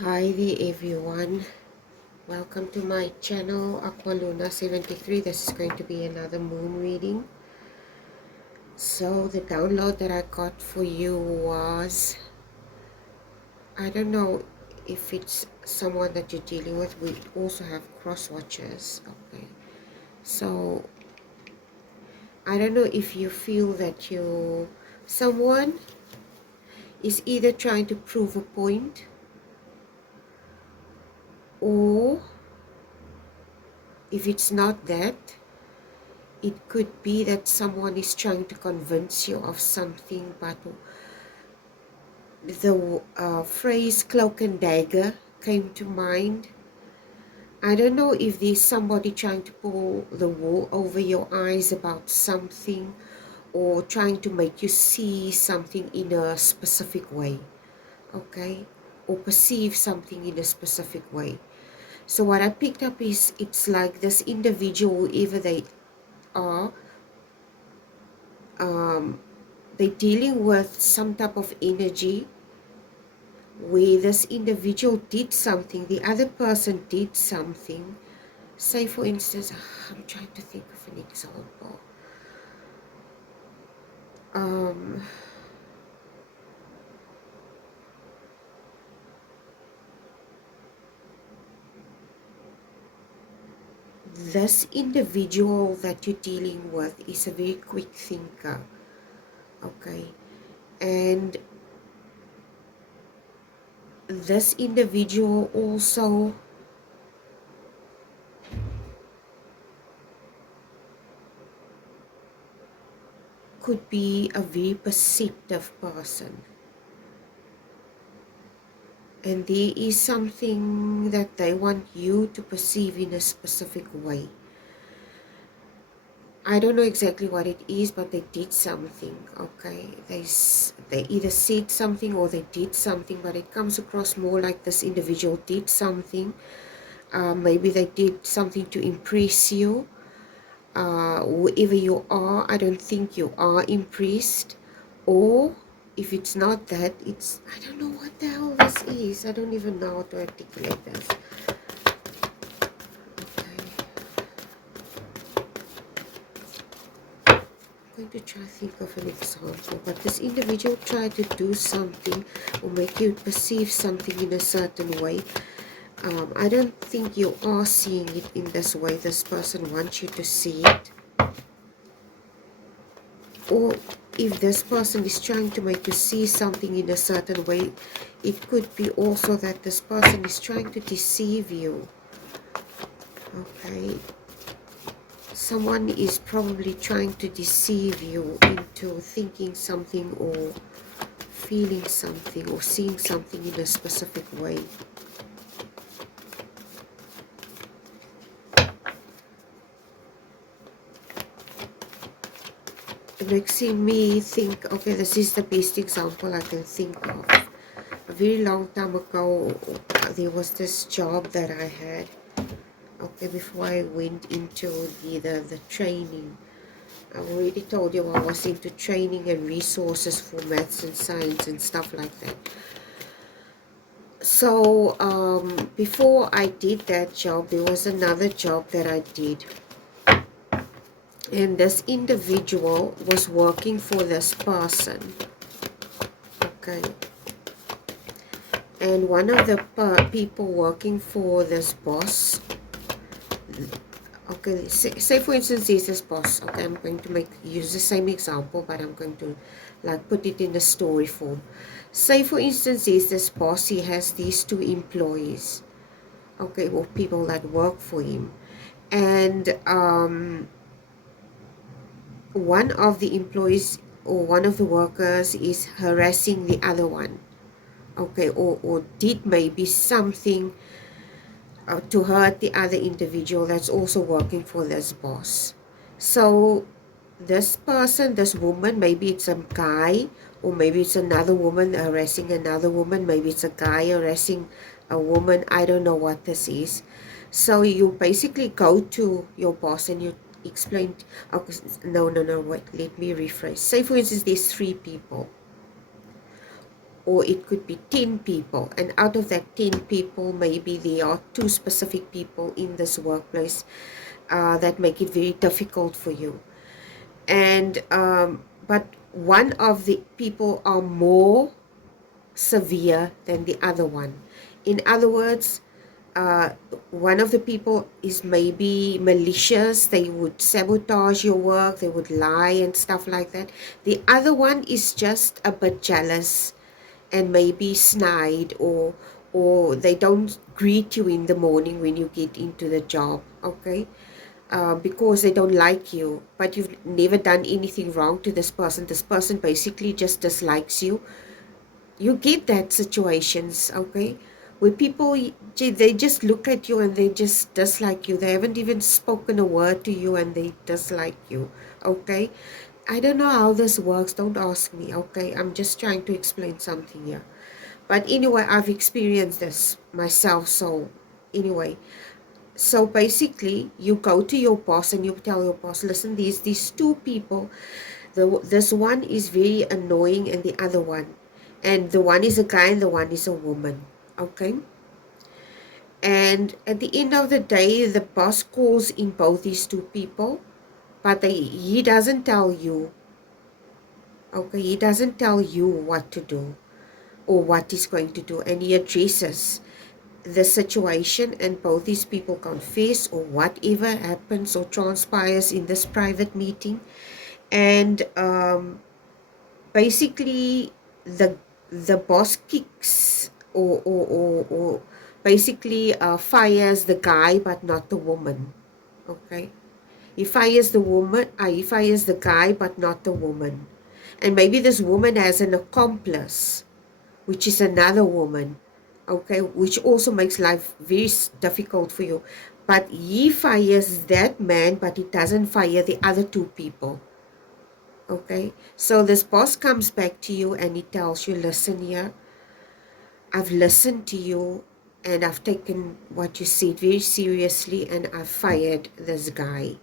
Hi there everyone, welcome to my channel Aqualuna73. This is going to be another moon reading. So the download that I got for you was, I don't know if it's someone that you're dealing with. We also have cross watchers. Okay, so I don't know if you feel that someone is either trying to prove a point, or if it's not that, it could be that someone is trying to convince you of something. But the phrase cloak and dagger came to mind. I don't know if there's somebody trying to pull the wool over your eyes about something, or trying to make you see something in a specific way, okay, or perceive something in a specific way. So what I picked up is, it's like this individual, whoever they are, they're dealing with some type of energy where this individual did something, the other person did something. Say for instance, I'm trying to think of an example. This individual that you're dealing with is a very quick thinker, okay, and this individual also could be a very perceptive person, and there is something that they want you to perceive in a specific way. I don't know exactly what it is, but they did something, okay? They either said something or they did something, but it comes across more like this individual did something. Maybe they did something to impress you. Whoever you are, I don't think you are impressed. Or if it's not that, it's, I don't know what the hell this is. I don't even know how to articulate this. Going to try to think of an example, but this individual tried to do something or make you perceive something in a certain way. I don't think you are seeing it in this way. This person wants you to see it. Or if this person is trying to make you see something in a certain way, it could be also that this person is trying to deceive you. Okay, someone is probably trying to deceive you into thinking something, or feeling something, or seeing something in a specific way. It makes me think, okay, this is the best example I can think of. A very long time ago, there was this job that I had, okay, before I went into the training. I already told you I was into training and resources for maths and science and stuff like that. So before I did that job, there was another job that I did, and this individual was working for this person, okay, and one of the people working for this boss, okay, say for instance there's this boss, okay, I'm going to use the same example, but I'm going to like put it in a story form. Say for instance there's this boss, he has these two employees, okay, or people that work for him, and one of the employees or one of the workers is harassing the other one, okay, or did maybe something to hurt the other individual that's also working for this boss. So this person, this woman, maybe it's a guy, or maybe it's another woman harassing another woman, maybe it's a guy harassing a woman, I don't know what this is. So you basically go to your boss and you explain, okay, no, wait, let me rephrase. Say for instance there's three people, or it could be 10 people, and out of that 10 people, maybe there are 2 specific people in this workplace that make it very difficult for you. And but one of the people are more severe than the other one. In other words, uh, one of the people is maybe malicious, they would sabotage your work, they would lie and stuff like that. The other one is just a bit jealous and maybe snide, or they don't greet you in the morning when you get into the job, okay? Because they don't like you, but you've never done anything wrong to this person. This person basically just dislikes you. You get that situations, okay, where people, they just look at you and they just dislike you. They haven't even spoken a word to you and they dislike you, okay? I don't know how this works, don't ask me, okay? I'm just trying to explain something here. But anyway, I've experienced this myself. So anyway, so basically you go to your boss and you tell your boss, listen, these 2 people, this one is very annoying and the other one, and the one is a guy and the one is a woman, okay? And at the end of the day, the boss calls in both these 2 people, but he doesn't tell you, okay? He doesn't tell you what to do or what he's going to do, and he addresses the situation, and both these people confess, or whatever happens or transpires in this private meeting. And basically the boss kicks, or basically fires the guy but not the woman, okay? He fires the woman, he fires the guy but not the woman. And maybe this woman has an accomplice, which is another woman, okay, which also makes life very difficult for you. But he fires that man, but he doesn't fire the other 2 people, okay? So this boss comes back to you and he tells you, listen here, I've listened to you and I've taken what you said very seriously and I've fired this guy.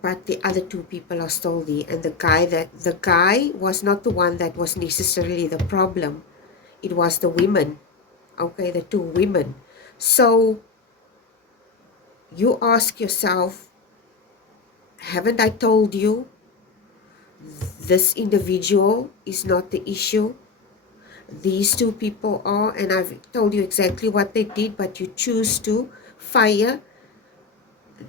But the other 2 people are still there, and the guy was not the one that was necessarily the problem. It was the women, okay, the 2 women. So you ask yourself, haven't I told you this individual is not the issue? These 2 people are, and I've told you exactly what they did, but you choose to fire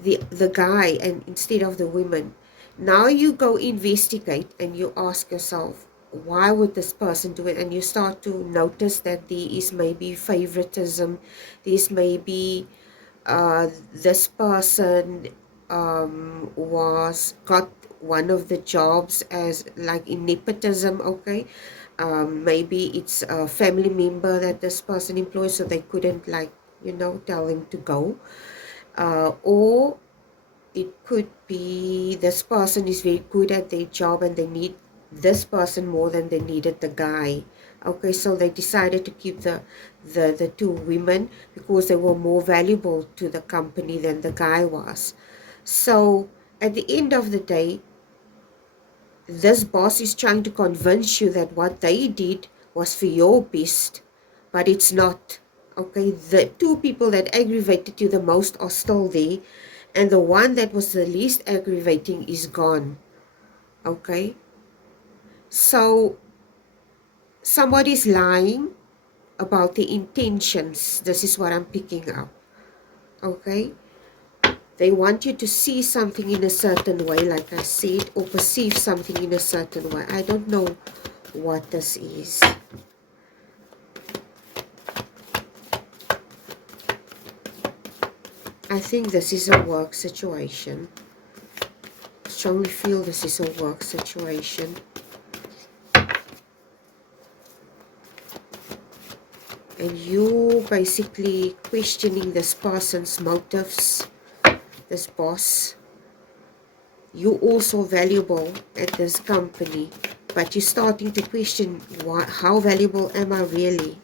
the guy and instead of the women. Now you go investigate and you ask yourself, why would this person do it? And you start to notice that there is maybe favoritism, there's maybe this person got one of the jobs as like in nepotism, okay? Maybe it's a family member that this person employs, so they couldn't, like, tell him to go. Or it could be this person is very good at their job and they need this person more than they needed the guy. Okay, so they decided to keep the 2 women because they were more valuable to the company than the guy was. So at the end of the day, this boss is trying to convince you that what they did was for your best, but it's not. Okay, the 2 people that aggravated you the most are still there, and the one that was the least aggravating is gone. Okay, so somebody's lying about the intentions. This is what I'm picking up. Okay, they want you to see something in a certain way, like I said, or perceive something in a certain way. I don't know what this is. I think this is a work situation. I strongly feel this is a work situation. And you basically questioning this person's motives, this boss. You also valuable at this company, but you're starting to question, how valuable am I really?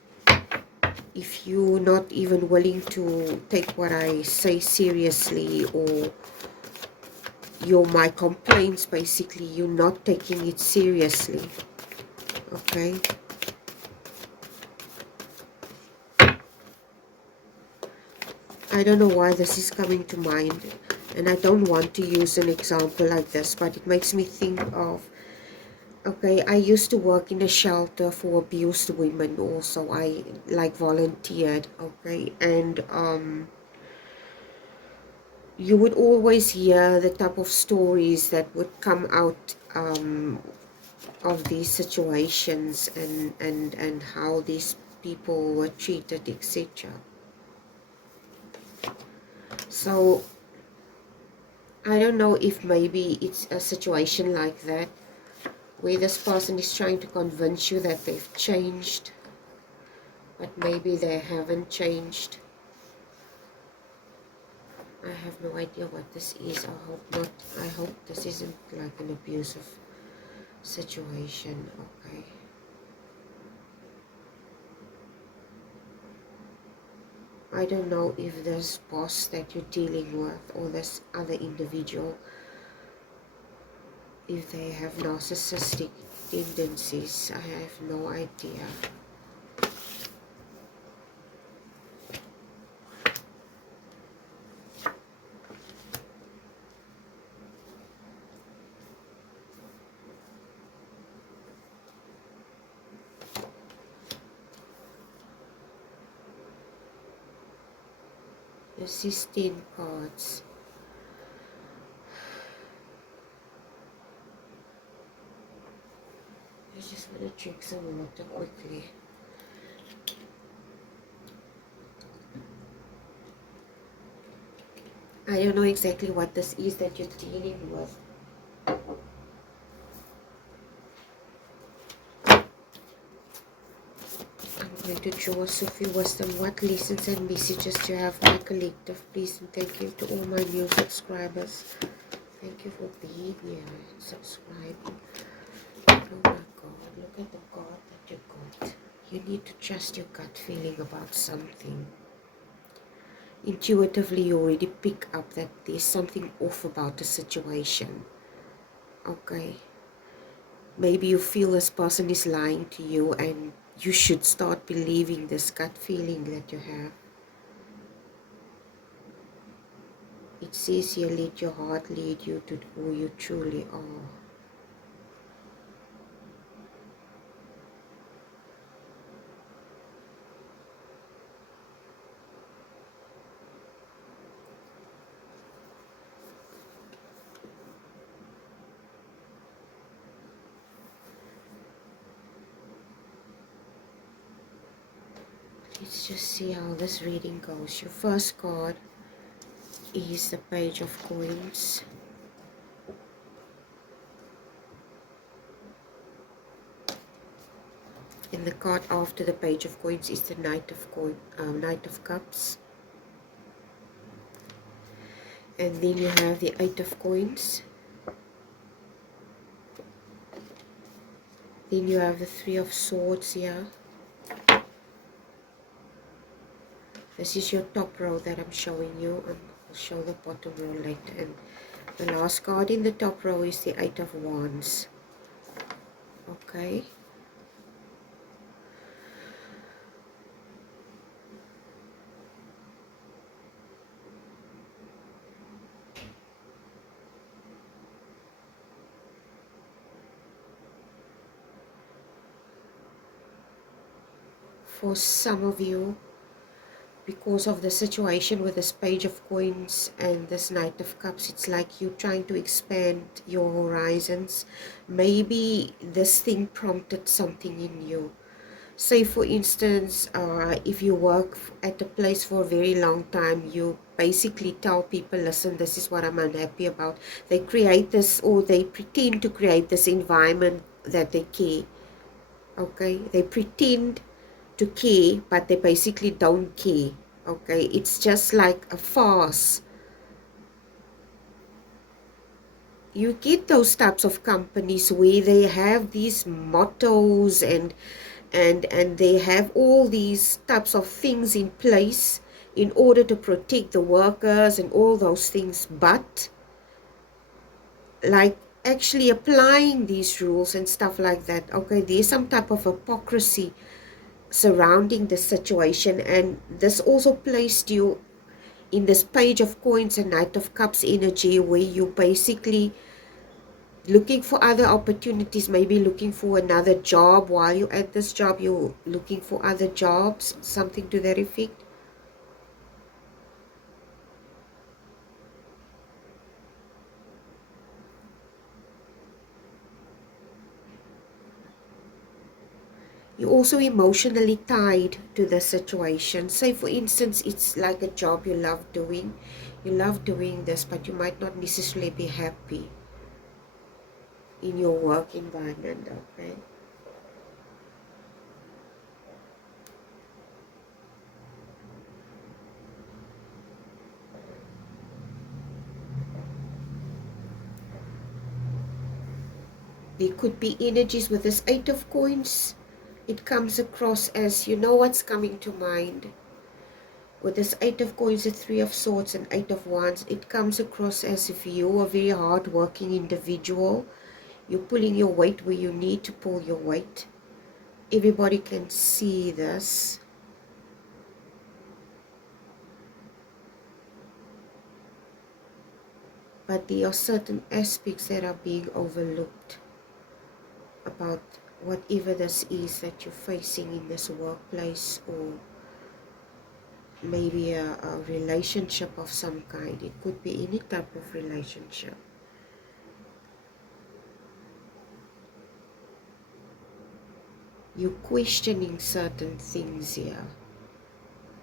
If you're not even willing to take what I say seriously, or my complaints, basically, you're not taking it seriously. Okay. I don't know why this is coming to mind, and I don't want to use an example like this, but it makes me think of, okay, I used to work in a shelter for abused women also. I like volunteered, okay, and you would always hear the type of stories that would come out of these situations, and how these people were treated, etc. So I don't know if maybe it's a situation like that, where this person is trying to convince you that they've changed, but maybe they haven't changed. I have no idea what this is. I hope not. I hope this isn't like an abusive situation. Okay. I don't know if this boss that you're dealing with, or this other individual, if they have narcissistic tendencies. I have no idea. This is 10 cards. I just want to drink some water quickly. I don't know exactly what this is that you're dealing with. I'm going to draw a Sufi wisdom. What lessons and messages do you have, my collective? Please, and thank you to all my new subscribers. Thank you for being here and subscribing. Oh my God, look at the card that you got. You need to trust your gut feeling about something. Intuitively, you already pick up that there's something off about the situation. Okay. Maybe you feel this person is lying to you, and you should start believing this gut feeling that you have. It says here, let your heart lead you to who you truly are. Let's just see how this reading goes. Your first card is the Page of Coins. And the card after the Page of Coins is the Knight of Cups. And then you have the 8 of Coins. Then you have the 3 of Swords here. This is your top row that I'm showing you, and I'll show the bottom row later. And the last card in the top row is the 8 of Wands. Okay. For some of you, because of the situation with this Page of Coins and this Knight of Cups, it's like you're trying to expand your horizons. Maybe this thing prompted something in you. Say for instance, if you work at a place for a very long time, you basically tell people, listen, this is what I'm unhappy about. They create this, or they pretend to create this environment that they care. Okay, they pretend to care, but they basically don't care. Okay, it's just like a farce. You get those types of companies where they have these mottos, and they have all these types of things in place in order to protect the workers and all those things, but like actually applying these rules and stuff like that. Okay, there's some type of hypocrisy surrounding the situation, and this also placed you in this Page of Coins and Knight of Cups energy, where you basically looking for other opportunities, maybe looking for another job. While you're at this job, you're looking for other jobs, something to that effect. You're also emotionally tied to the situation. Say for instance, it's like a job you love doing. You love doing this, but you might not necessarily be happy in your work environment. Okay, there could be energies with this Eight of Coins. It comes across as, you know what's coming to mind with this Eight of Coins, the Three of Swords and Eight of Wands. It comes across as if you're a very hard working individual. You're pulling your weight where you need to pull your weight. Everybody can see this. But there are certain aspects that are being overlooked about whatever this is that you're facing in this workplace, or maybe a relationship of some kind. It could be any type of relationship. You're questioning certain things here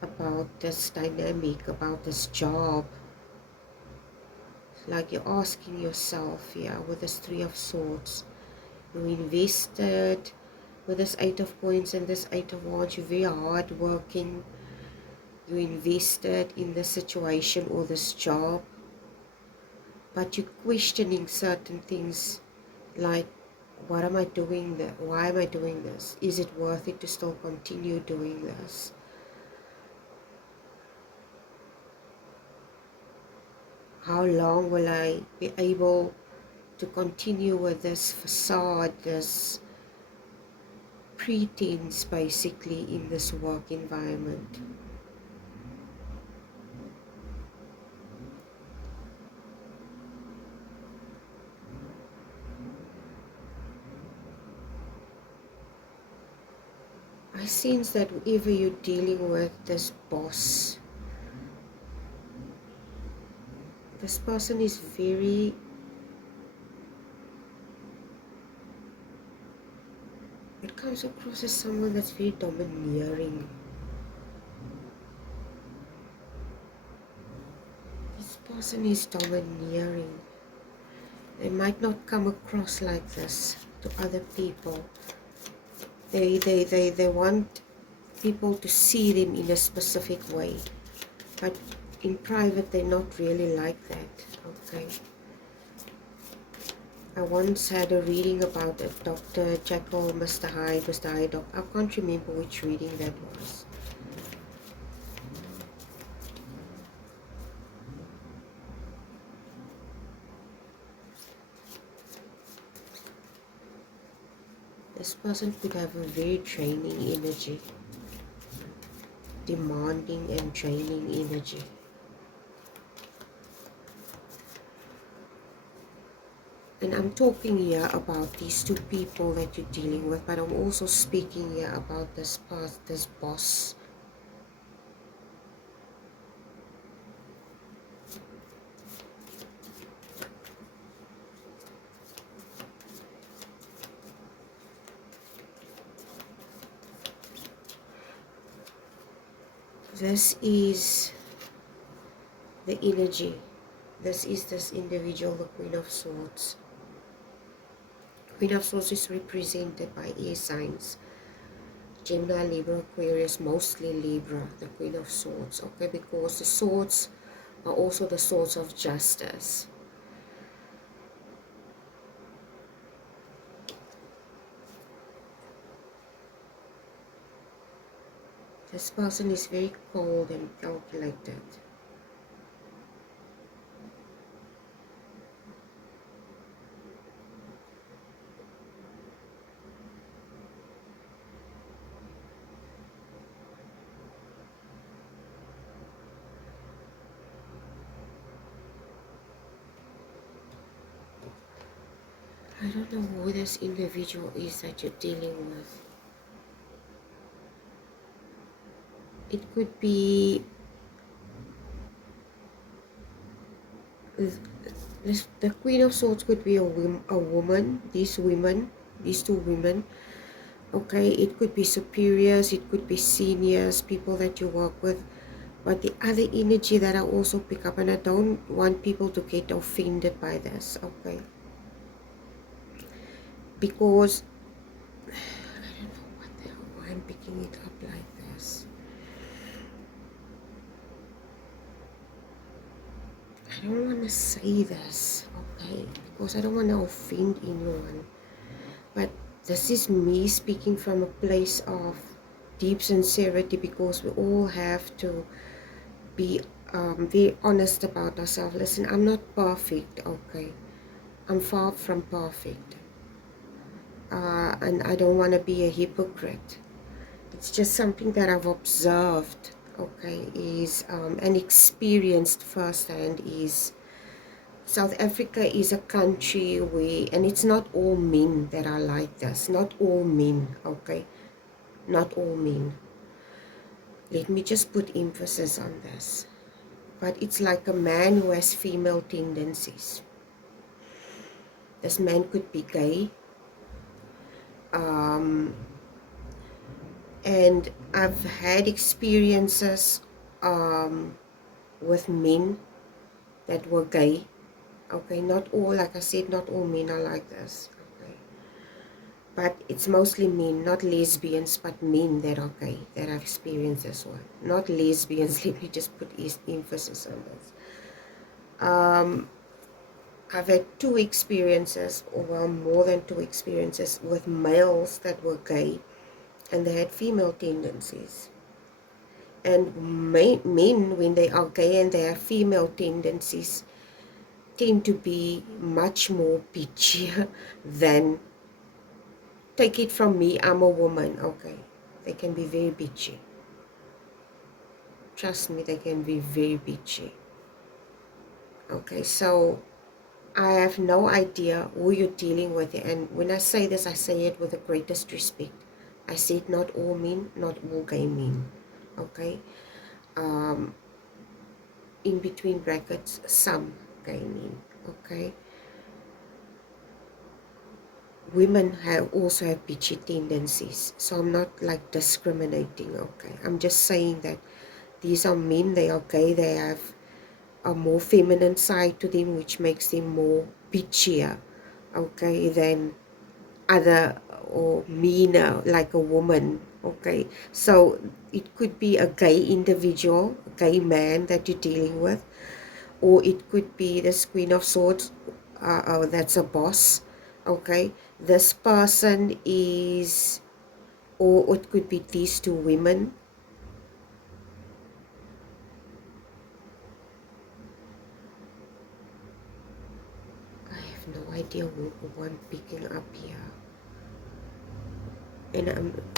about this dynamic, about this job. Like you're asking yourself here with this Three of Swords. You invested with this Eight of Coins and this Eight of Wands. You're very hard working. You invested in this situation or this job, but you're questioning certain things like, what am I doing there? Why am I doing this? Is it worth it to still continue doing this? How long will I be able to continue with this facade, this pretense basically in this work environment? I sense that whoever you're dealing with, this boss, this person is very, it comes across as someone that's very domineering. This person is domineering. They might not come across like this to other people. They want people to see them in a specific way, but in private they're not really like that. Okay, I once had a reading about a Dr. Jekyll, Mr. Hyde, Mr. Hyde. I can't remember which reading that was. This person could have a very draining energy, demanding and draining energy. And I'm talking here about these two people that you're dealing with, but I'm also speaking here about this boss. This is the energy. This is this individual, the Queen of Swords. Queen of Swords is represented by air signs. Gemini, Libra, Aquarius, mostly Libra, the Queen of Swords. Okay, because the swords are also the swords of justice. This person is very cold and calculated. I don't know who this individual is that you're dealing with. It could be the Queen of Swords could be a woman. These two women. Okay, it could be superiors, it could be seniors, people that you work with. But the other energy that I also pick up, and I don't want people to get offended by this, okay? Because I don't know what the hell, why I'm picking it up like this. I don't want to say this, okay? Because I don't want to offend anyone. But this is me speaking from a place of deep sincerity, because we all have to be honest about ourselves. Listen, I'm not perfect, okay? I'm far from perfect. And I don't want to be a hypocrite. It's just something that I've observed, okay, is and experienced firsthand. Is South Africa is a country where, and it's not all men that are like this, not all men, okay, not all men. Let me just put emphasis on this. But it's like a man who has female tendencies. This man could be gay, and I've had experiences with men that were gay. Okay, not all, like I said, not all men are like this. Okay, but it's mostly men, not lesbians, but men that are gay that I've experienced this one. Not lesbians. Let me just put emphasis on this. I've had two experiences, or well, more than two experiences, with males that were gay and they had female tendencies. And men, when they are gay and they have female tendencies, tend to be much more bitchier than, take it from me, I'm a woman, okay? They can be very bitchy. Trust me, they can be very bitchy. Okay, so I have no idea who you're dealing with. And when I say this, I say it with the greatest respect. I said not all men, not all gay men. Okay? In between brackets, some gay men. Okay? Women also have bitchy tendencies. So I'm not like discriminating. Okay? I'm just saying that these are men, they are gay, they have a more feminine side to them, which makes them more bitchier, okay, than other, or meaner like a woman. Okay, so it could be a gay individual, a gay man that you're dealing with, or it could be this Queen of Swords, that's a boss. Okay, this person is, or it could be these two women. I have no idea who I'm picking up here. And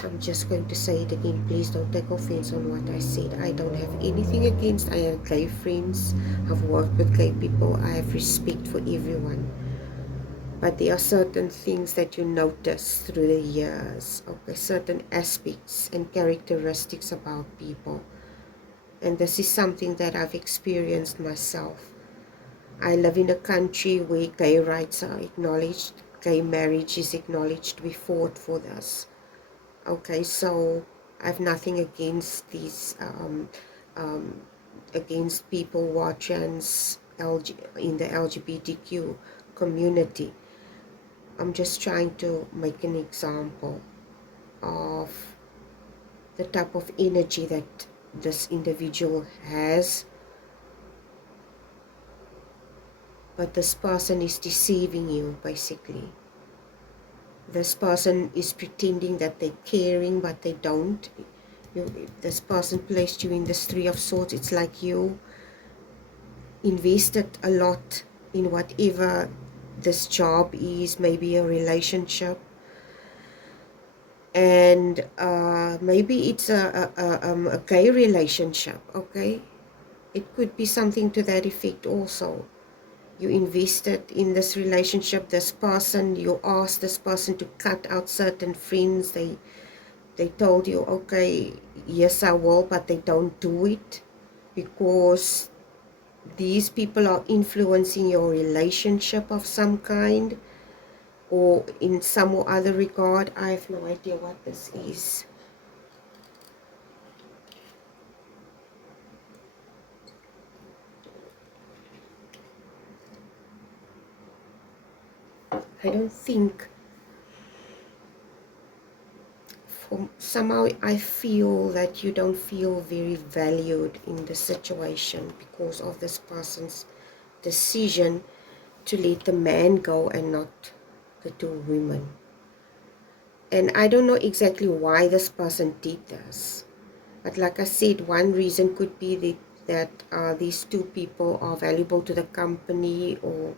I'm just going to say it again, please don't take offense on what I said. I don't have anything against, I have gay friends, I've worked with gay people, I have respect for everyone. But there are certain things that you notice through the years, okay, certain aspects and characteristics about people. And this is something that I've experienced myself. I live in a country where gay rights are acknowledged, gay marriage is acknowledged, we fought for this. Okay, so I have nothing against these, against people who are trans, in the LGBTQ community. I'm just trying to make an example of the type of energy that this individual has. But this person is deceiving you, basically. This person is pretending that they're caring, but they don't. This person placed you in this Three of Swords. It's like you invested a lot in whatever this job is, maybe a relationship, and maybe it's a gay relationship. Okay, it could be something to that effect also. You invested in this relationship, this person, you asked this person to cut out certain friends. They told you, okay, yes I will, but they don't do it because these people are influencing your relationship of some kind, or in some or other regard. I have no idea what this is. I don't think, somehow I feel that you don't feel very valued in the situation because of this person's decision to let the man go and not the two women. And I don't know exactly why this person did this, but like I said, one reason could be that these two people are valuable to the company or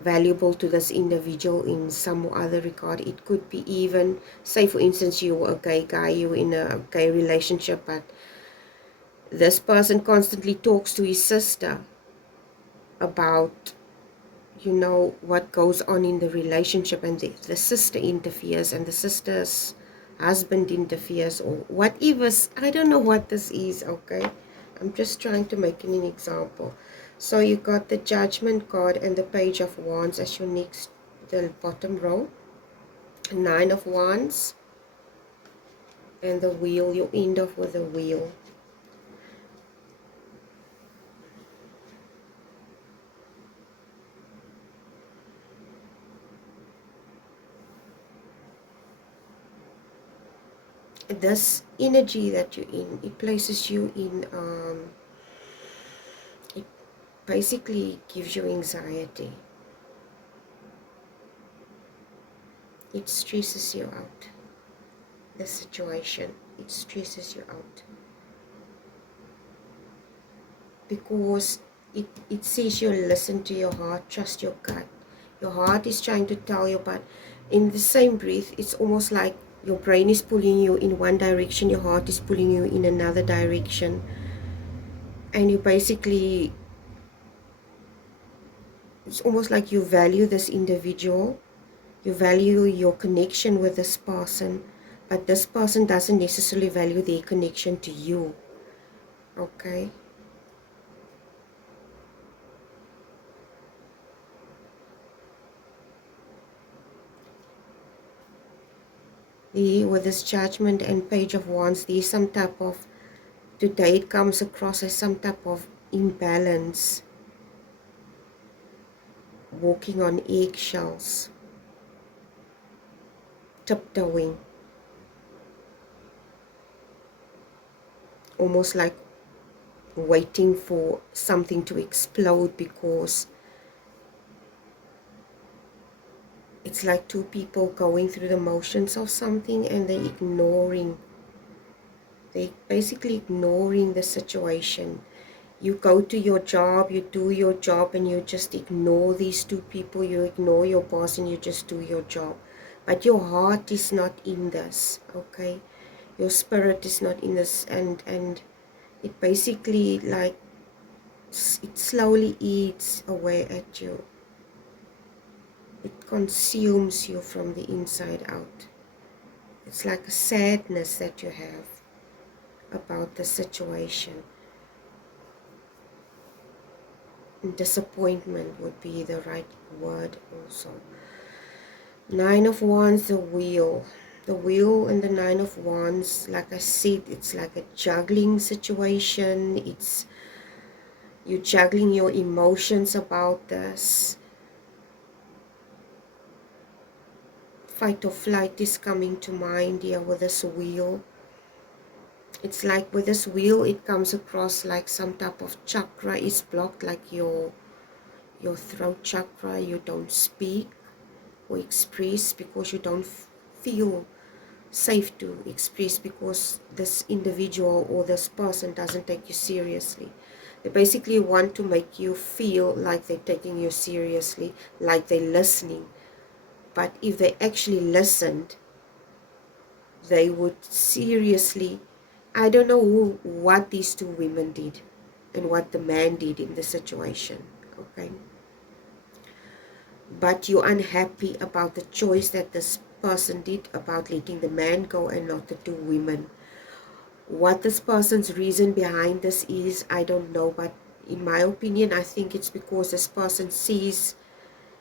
valuable to this individual in some other regard. It could be even, say for instance, you're a gay guy, you're in a gay relationship, but this person constantly talks to his sister about, you know, what goes on in the relationship, and the sister interferes, and the sister's husband interferes, or whatever. I don't know what this is, okay? I'm just trying to make an example. So you got the Judgment card and the Page of Wands as your next, the bottom row, Nine of Wands, and the Wheel. You end off with a Wheel. This energy that you're in, it places you in, it basically gives you anxiety. It stresses you out. The situation, it stresses you out. Because it says you listen to your heart, trust your gut. Your heart is trying to tell you, but in the same breath, it's almost like your brain is pulling you in one direction, your heart is pulling you in another direction. And you basically, it's almost like you value this individual, you value your connection with this person, but this person doesn't necessarily value their connection to you. Okay? With this Judgment and Page of Wands, there's some type of, today it comes across as some type of imbalance, walking on eggshells, tiptoeing, almost like waiting for something to explode, because it's like two people going through the motions of something and they're basically ignoring the situation. You go to your job, you do your job, and you just ignore these two people. You ignore your boss and you just do your job. But your heart is not in this, okay? Your spirit is not in this, and it basically, like, it slowly eats away at you. It consumes you from the inside out. It's like a sadness that you have about the situation. Disappointment would be the right word also. Nine of Wands, the Wheel. The Wheel and the Nine of Wands, like I said, it's like a juggling situation. It's you juggling your emotions about this. Fight or flight is coming to mind here with this Wheel. It's like with this Wheel, it comes across like some type of chakra is blocked, like your throat chakra. You don't speak or express because you don't feel safe to express, because this individual or this person doesn't take you seriously. They basically want to make you feel like they're taking you seriously, like they're listening. But if they actually listened, they would seriously, I don't know what these two women did and what the man did in the situation, okay? but you're unhappy about the choice that this person did about letting the man go and not the two women. What this person's reason behind this is, I don't know, but in my opinion, I think it's because this person sees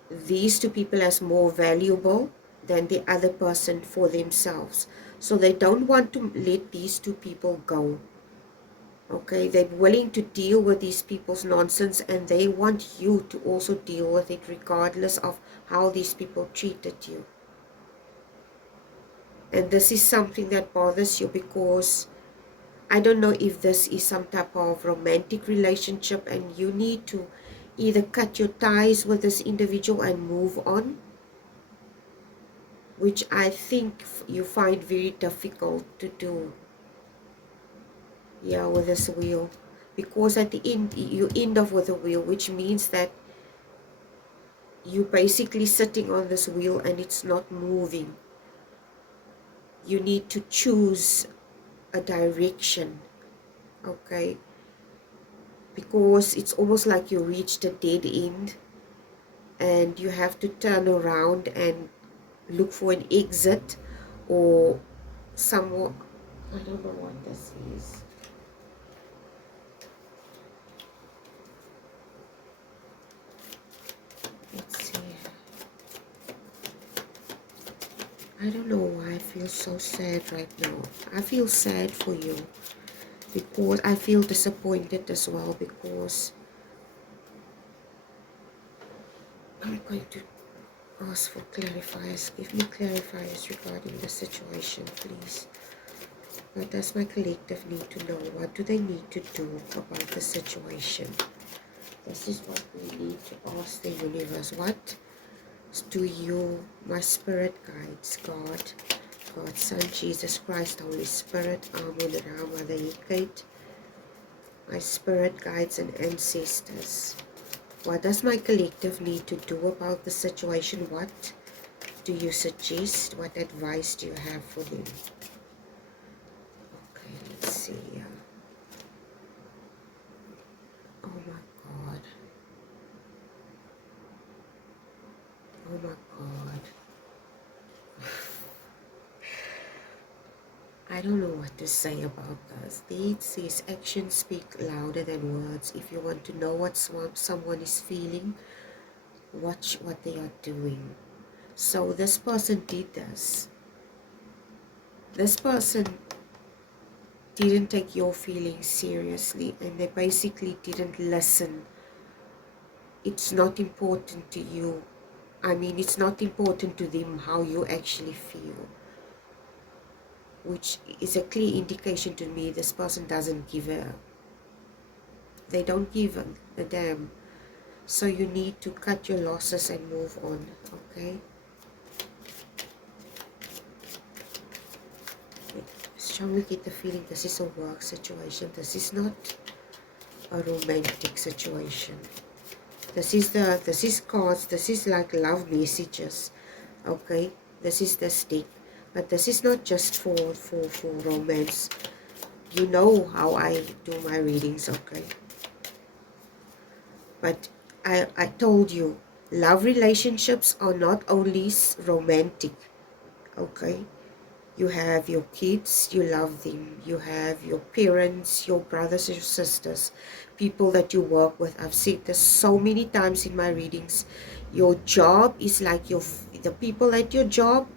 these two people as more valuable than the other person for themselves. So they don't want to let these two people go. Okay, they're willing to deal with these people's nonsense, and they want you to also deal with it regardless of how these people treated you. And this is something that bothers you because I don't know if this is some type of romantic relationship and you need to either cut your ties with this individual and move on, which I think you find very difficult to do, yeah, with this wheel. Because at the end, you end up with a wheel, which means that you're basically sitting on this wheel and it's not moving. You need to choose a direction, okay? Because it's almost like you reached a dead end and you have to turn around and look for an exit or somewhat. I don't know what this is. Let's see. I don't know why I feel so sad right now. I feel sad for you because I feel disappointed as well, because I'm going to ask for clarifiers. Give me clarifiers regarding the situation, please. What does my collective need to know? What do they need to do about the situation? This is what we need to ask the universe. What do you, my spirit guides, God, God's Son, Jesus Christ, Holy Spirit, Amun Rama, the Kate, my spirit guides and ancestors, what does my collective need to do about the situation? What do you suggest? What advice do you have for them? Okay, let's see here. Oh my God. Oh my God. I don't know what to say about this. It says actions speak louder than words. If you want to know what someone is feeling, watch what they are doing. So this person did this. This person didn't take your feelings seriously, and they basically didn't listen. It's not important to you. I mean, it's not important to them how you actually feel, which is a clear indication to me this person doesn't give a, they don't give a damn. So you need to cut your losses and move on, okay? I strongly get the feeling this is a work situation. This is not a romantic situation. This is cards. This is like love messages, okay? This is the stick, but this is not just for romance. You know how I do my readings, okay? But I told you, love relationships are not only romantic, okay? You have your kids, you love them. You have your parents, your brothers, your sisters, people that you work with. I've said this so many times in my readings. Your job is like the people at your job,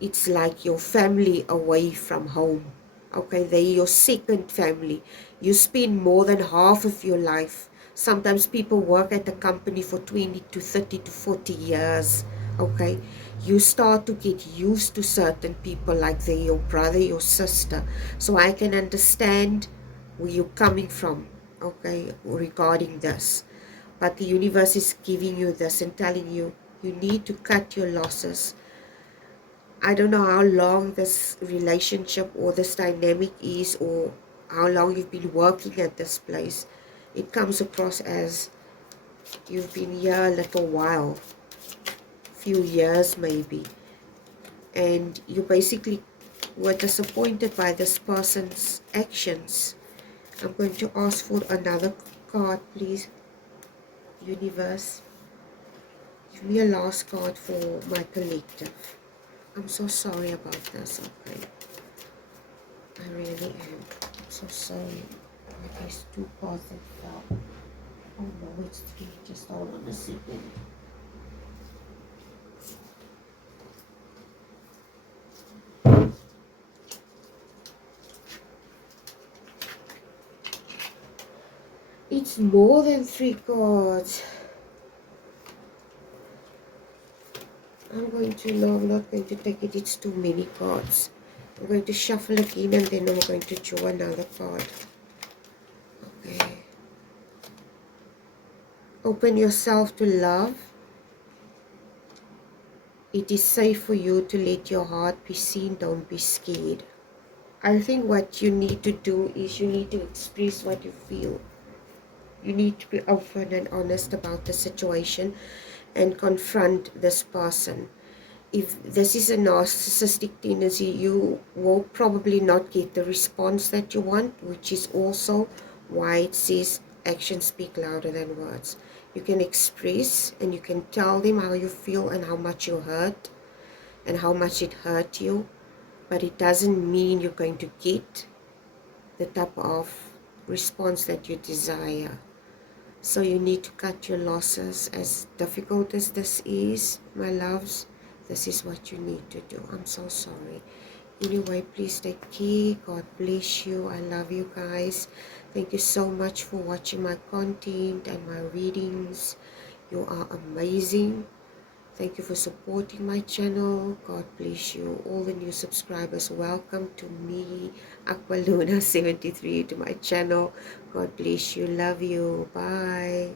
it's like your family away from home. Okay, they're your second family. You spend more than half of your life. Sometimes people work at the company for 20 to 30 to 40 years. Okay, you start to get used to certain people like they're your brother, your sister. So I can understand where you're coming from, okay, regarding this. But the universe is giving you this and telling you, you need to cut your losses. I don't know how long this relationship or this dynamic is, or how long you've been working at this place. It comes across as you've been here a little while, few years maybe, and you basically were disappointed by this person's actions. I'm going to ask for another card, please, universe. Give me a last card for my collective. I'm so sorry about this, okay? I really am. I'm so sorry. There's 2 cards that fell. Oh no, it's 3. Just hold on a second. It's more than 3 cards. No, I'm not going to take it. It's too many cards. I'm going to shuffle again and then I'm going to draw another card. Okay. Open yourself to love. It is safe for you to let your heart be seen. Don't be scared. I think what you need to do is you need to express what you feel. You need to be open and honest about the situation and confront this person. If this is a narcissistic tendency, you will probably not get the response that you want, which is also why it says actions speak louder than words. You can express and you can tell them how you feel and how much you hurt and how much it hurt you, but it doesn't mean you're going to get the type of response that you desire. So you need to cut your losses. As difficult as this is, my loves, this is what you need to do. I'm so sorry. Anyway, please take care. God bless you. I love you guys. Thank you so much for watching my content and my readings. You are amazing. Thank you for supporting my channel. God bless you. All the new subscribers, welcome to me, Aqualuna 73, to my channel. God bless you. Love you. Bye.